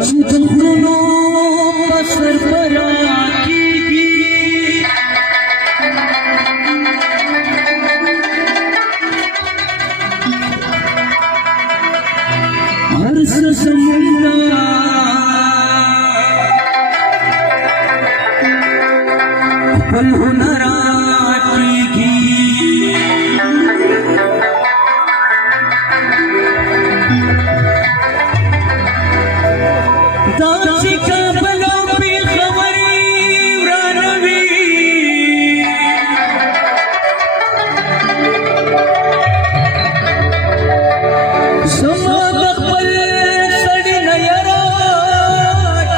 چې د غرونو په سر به راکېږي هر څه زموږ نه خپل هنر راکېږي دا چې کابل او پېښوري ورانه وي زما د خپل سړي نه یاره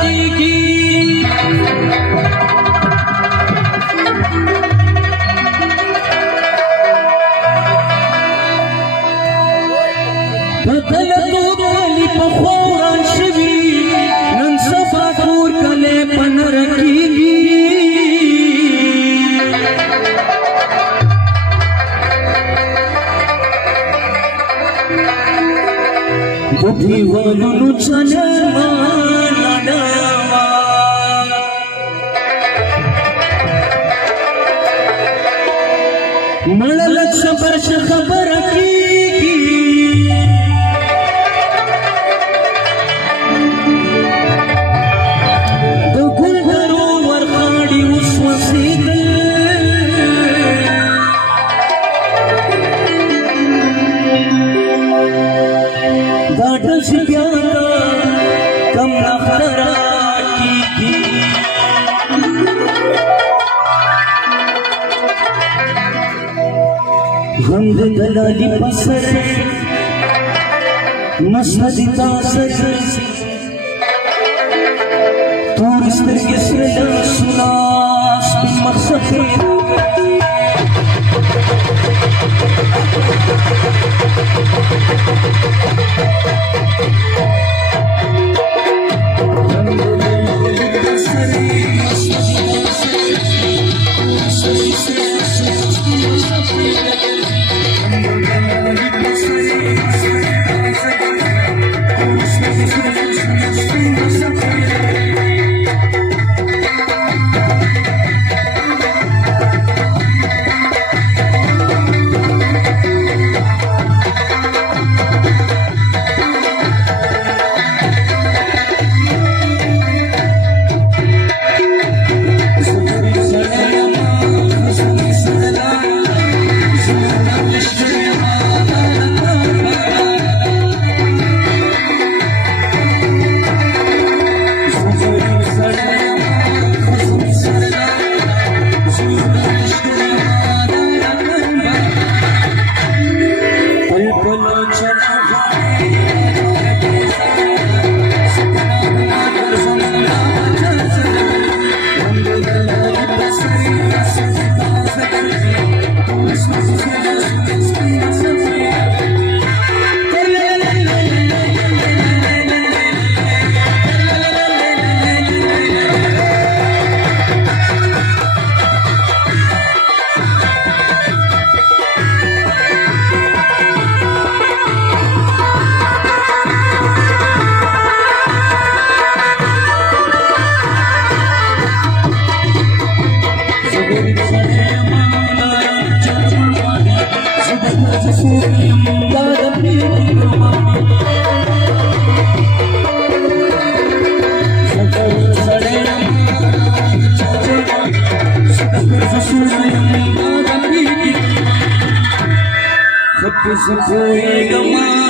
کېږي بدله توپلي پخوا وران شوي نن سبا کور کلی په نره کېږي د دیوالونو څنګه لړوا مړه لږ صبر شه خبره کېږي دا ډز بیا کم نختره کېږي غم د دلالي په سر مسته د تا سر تور سترګې سره لاسونه سپین مخ سفید Sapoi gama